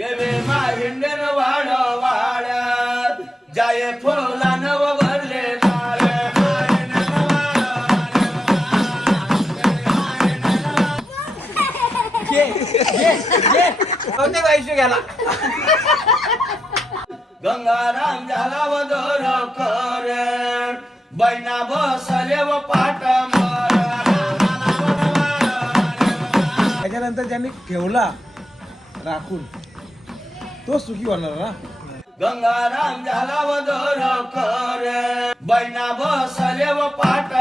देवे माहिंदर वाड वाड्यात. जाय भरले दार बहुतेक आयुष्य गेला? गंगाराम झाला व दोर कर बैना बसले व पाठ त्याच्यानंतर ज्यांनी ठेवला राखून. तो सुखी होणार ना? गंगाराम झाला कर बैना बसले व पाठ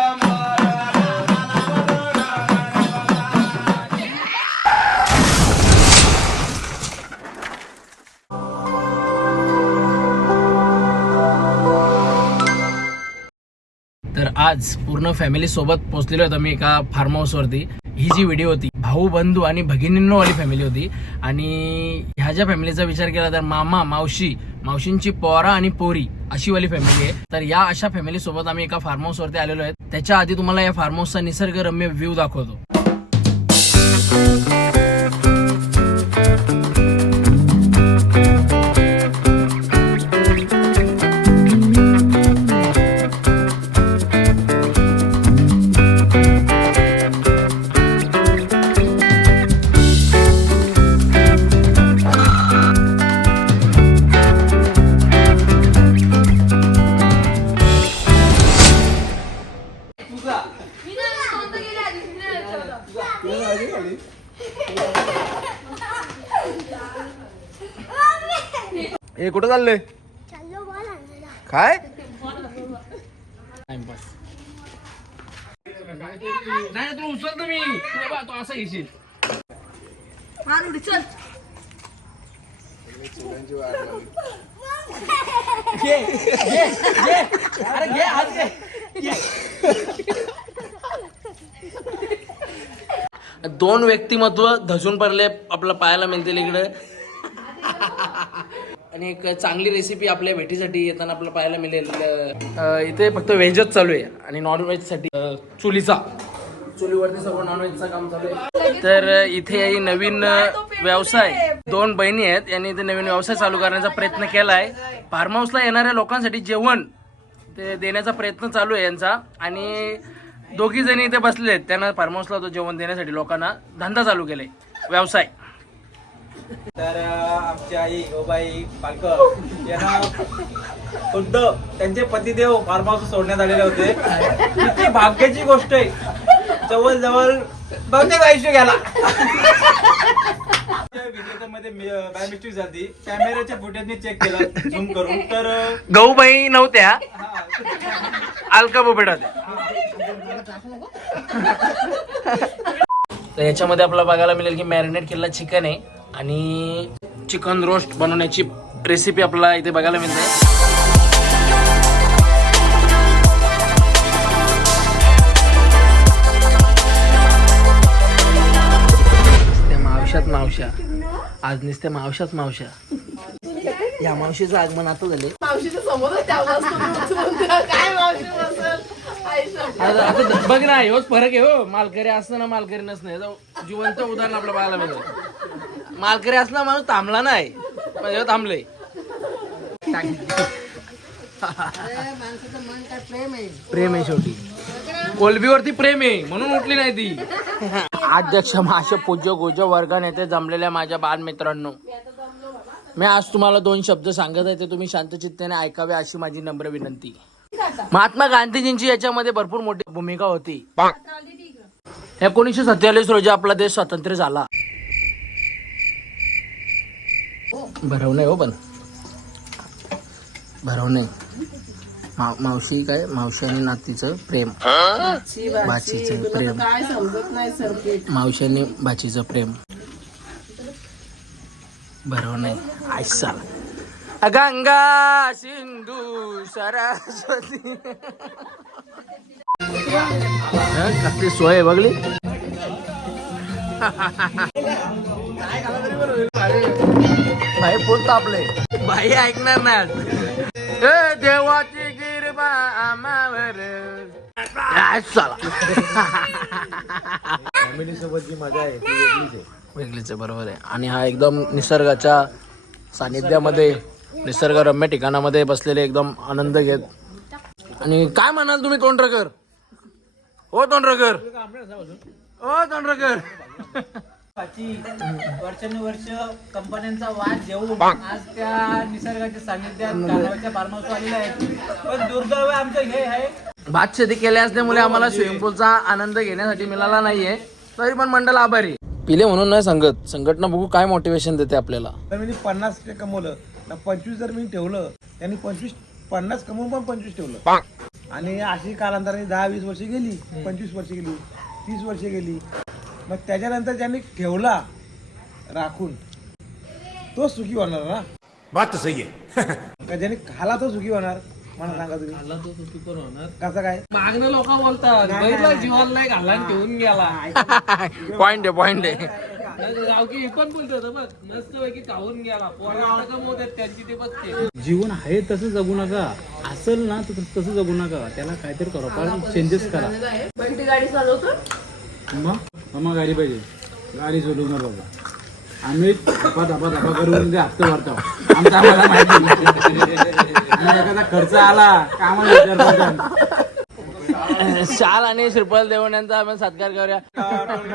तर आज पूर्ण फॅमिली सोबत पोहोचलेलो होतो आम्ही एका फार्म हाऊस वरती. ही जी व्हिडिओ होती भाऊ बंधू आणि भगिनींनो वाली फॅमिली होती. आणि ह्याच्या फॅमिलीचा विचार केला तर मामा मावशी मावशींची पोरा आणि पोरी अशी वाली फॅमिली आहे. तर या अशा फॅमिली सोबत आम्ही एका फार्म हाऊस वरती आलेलो आहे त्याच्या आधी तुम्हाला या फार्म हाऊसचा निसर्गरम्य व्ह्यू दाखवतो. कुठं चाललंय? काय? नाही तू उचल तुम्ही. तू बा, तू असं घेशील अरे घे हात घे. दोन व्यक्तिमत्व धसून पडले आपल्याला पाहायला मिळतील इकडे. आणि एक चांगली रेसिपी आपल्या भेटीसाठी येताना आपल्याला पाहायला मिळेल. इथे फक्त व्हेजच चालू आहे आणि नॉनव्हेजसाठी साठी चुलीचा. चुलीवरती सर्व नॉनव्हेजचं काम चालू आहे. तर इथे ही नवीन व्यवसाय. दोन बहिणी आहेत यांनी इथे नवीन व्यवसाय चालू करण्याचा प्रयत्न केलाय. फार्म हाऊसला येणाऱ्या लोकांसाठी जेवण ते देण्याचा प्रयत्न चालू आहे यांचा. आणि दोघी जणी इथे बसले आहेत त्यांना फार्म हाऊसला तो जेवण देण्यासाठी लोकांना धंदा चालू केलाय. व्यवसाय. तर अं, आमच्या आई गोबाई पालकर यांना खुद्द त्यांचे पतिदेव फार्म हाऊस सोडण्यात आलेले होते. किती भाग्याची गोष्ट आहे. जवळ जवळ बहुतेक आयुष्य गेला मध्ये बाय मिस्टेक झाली कॅमेऱ्याच्या फुटेजने चेक केलं. झूम करून. तर अं, गहूबाई नव्हत्या. अलका होत्या. तर याच्यामध्ये आपल्याला बघायला मिळेल की मॅरिनेट केलेला चिकन आहे. आणि चिकन रोस्ट बनवण्याची रेसिपी आपल्याला इथे बघायला मिळते. मावशात मावशा आज नुसत्या मावशाच मावशा या मावशीचं आगमन आता झाले. बघ ना ह्योच फरक आहे हो. मालकरी असणं ना मालकरी नसणं. जिवंत उदाहरण आपलं बघायला मिळतं. मालकरी असला माणूस थांबला नाही. ह्यो थांबले. प्रेम आहे शेवटी. कोलबीवरती प्रेम आहे म्हणून उठली नाही ती. अध्यक्ष माशे पूज्य गोज वर्ग नेते जमलेल्या माझ्या बालमित्रांनो मी आज तुम्हाला दोन शब्द सांगत आहे ते तुम्ही शांतचित्तेने ऐकावे अशी माझी नम्र विनंती. महात्मा गांधीजींची याच्यामध्ये भरपूर मोठी भूमिका होती. एकोणीसशे सत्तेचाळीस रोजी आपला देश स्वतंत्र झाला. भरव नाही हो पण. भरव नाही. मा- मावशी काय? मावशी आणि नातीचं प्रेम. बाचीचं प्रेम. काय समजत नाही सरपीट मावशी आणि बाचीचं प्रेम. भरव नाही. ऐसा गंगा सिंधू सरस्वती. कसली सोय बघली. भाई पोट तापले. भाई ऐकणार नाही देवाची गिरबा आम्हावर. काय साला फॅमिली सोबत जी मजा आहे ती वेगळीच आहे. वेगळीच आहे बरोबर आहे. आणि हा एकदम निसर्गाच्या सानिध्यामध्ये निसर्गरम्य ठिकाणामध्ये बसलेले एकदम आनंद घेत. आणि काय म्हणाल तुम्ही तोंडरकर? हो तोंडरकर. हो तोंडरकर. वर्षानुवर्ष कंपन्यांचा वाद जेवून आज त्या निसर्गाच्या सानिध्यात कालव्याच्या फार्महाऊस आलेला आहे पण दुर्दैव आमचं हे आहे. भात शेती केल्या असल्यामुळे आम्हाला स्विमिंग पूलचा आनंद घेण्यासाठी मिळाला नाहीये. तरी पण मंडळ आभारी. पिले म्हणून नाही सांगत. संघटना बघू काय मोटिवेशन देते आपल्याला. तर मी पन्नास ते कमवलं. ना पंचवीस जर मी ठेवलं त्यांनी पंचवीस पन्नास कमवून पण पंचवीस ठेवलं. आणि अशी कालांतराने दहा वीस वर्ष गेली पंचवीस वर्ष गेली तीस वर्ष गेली. मग त्याच्यानंतर ज्यांनी ठेवला राखून तो सुखी होणार ना? बात तो सही है का ज्याने खाला तो सुखी होणार? मला सांगा तुम्ही. कसं काय? मागणं लोक बोलतात. बैला जीवाला नाही. घाला आणि ठेवून गेला. पॉइंट आहे पॉइंट आहे. गावकी पण बोलतो होतं बघ. मस्त पैकी खाऊन गेला. पोरा कमवतात त्यांची ते बघते. जीवन आहे तसं जगू नका. असेल ना तर तसं जगू नका. त्याला काहीतरी करा. पण चेंजेस करा. बंटी गाडी चालवतो मग? मग गाडी पाहिजे. गाडी सोडून नका बाबा. आम्ही धपा धपा धपा करून ते हप्ते भरतो. आमचा आम्हाला माहिती. आणि एखादा खर्च आला का आम्हाला विचारतो शाल आणि श्रीफळ देवण यांचा आपण सत्कार करूया.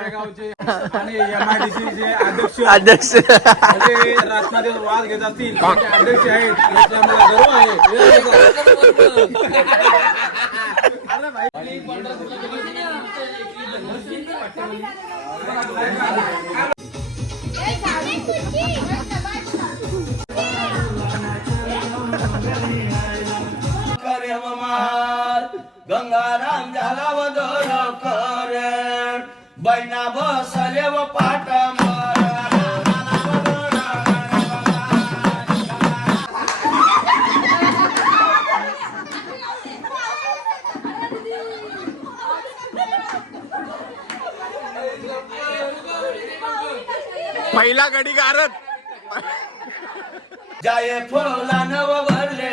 गावचे आणि एमआयडीसी चे अध्यक्ष. अध्यक्ष. जे राष्ट्रमध्ये वाद घेत असतील ते अध्यक्ष आहेत. याचा आम्हाला गर्व आहे. करे महाल गंगाराम झाला व दोर करे बैना बसले व पाटा पहिला गडी गारत जाये फुला नव भरले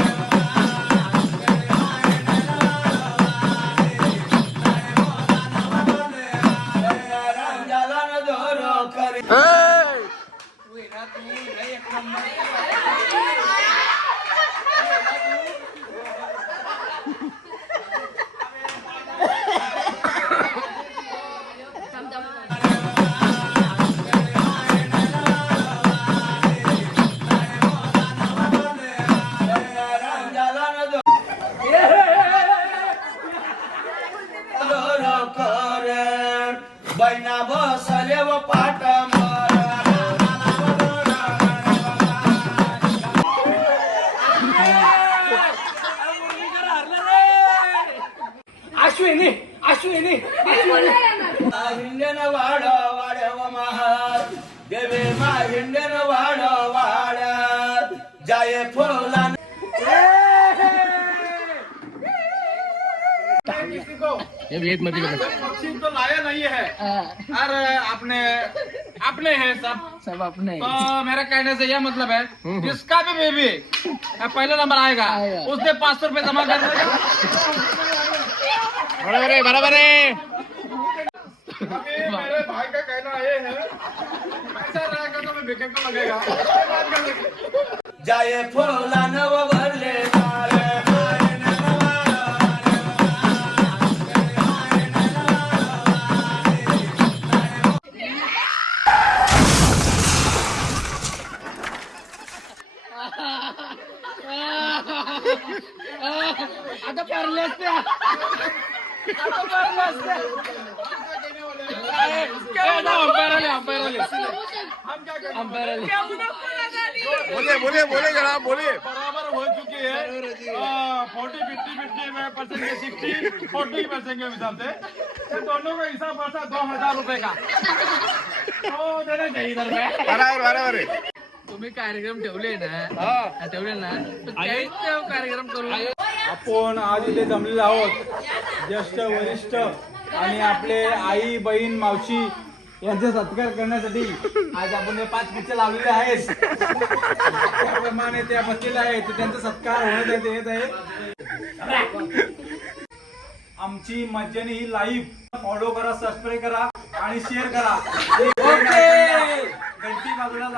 पक्षी तो लाया नहीं है। और अपने अपने हैं सब। सब अपने। तो मेरा कहने से यह मतलब है जिसका भी बेबी पहला नंबर आएगा उसने पाँच सौ रुपये जमा कर देगा बरोबर आहे बरोबर। आहे मेरे भाई का कहना ये है ऐसा रहेगा तो मैं बिके को लगेगा जाये फुला बोले बोले बोले जरा बोले बराबर हो चुकी है। फोर्टी फिफ्टी फिफ्टी में परसेंट के सिक्सटी फोर्टी परसेंट के हिसाब से। दोनों का हिसाब पड़ता दो हज़ार रुपए का। बरोबर बरोबर। आहे तुम्ही कार्यक्रम ठेवले ना हा, ठेवले ना कार्यक्रम करू आपण आज इथे जमलेलो आहोत. ज्येष्ठ वरिष्ठ आणि आपले आई बहीण मावशी यांचा सत्कार करण्यासाठी आज आपण हे पाच पिक्चर लावलेले आहेत. त्याप्रमाणे त्या बसलेले आहेत. त्यांचा सत्कार होण्यात येत येत आहे. आमची मज्जाने ही लाईव्ह फॉलो करा सबस्क्राईब करा आणि शेअर करा. घंटी बाजूला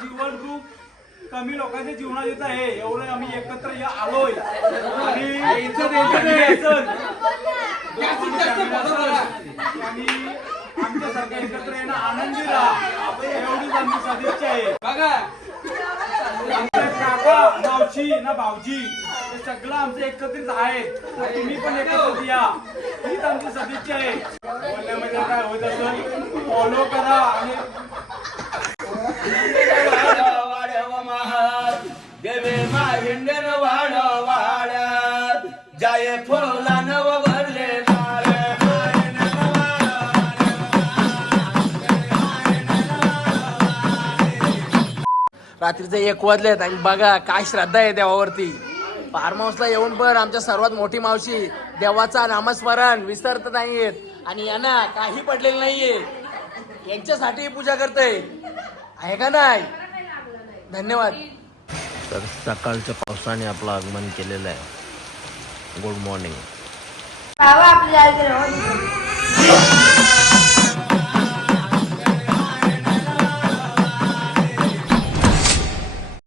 जीवन खूप कमी लोकांच्या जीवनात येत आहे. एवढं आम्ही एकत्र या आलोय. आणि आणि आमच्यासारखं एकत्र येणं आनंदी राहा एवढीच आमची सदिच्छा आहे. बघा. आमचे काका मावशी ना भाऊजी. हे सगळं आमचं एकत्रित आहे तर तुम्ही पण एकत्रित या. हीच आमची सदिच्छा आहे. बोलण्यामध्ये काय होत असेल फॉलो करा आणि वाढ वाड्यात जाय फुला नव भरले. रात्रीचे एक वाजलेत आणि बघा काय श्रद्धा आहे देवावरती. फार्म हाऊसला येऊन पण आमच्या सर्वात मोठी मावशी देवाचा नामस्मरण विसरत नाहीयेत. आणि यांना काही पडलेलं नाहीये. यांच्यासाठी पूजा करते आहे का नाही? धन्यवाद. तर सकाळच्या पावसाने आपलं आगमन केलेलं आहे. Good morning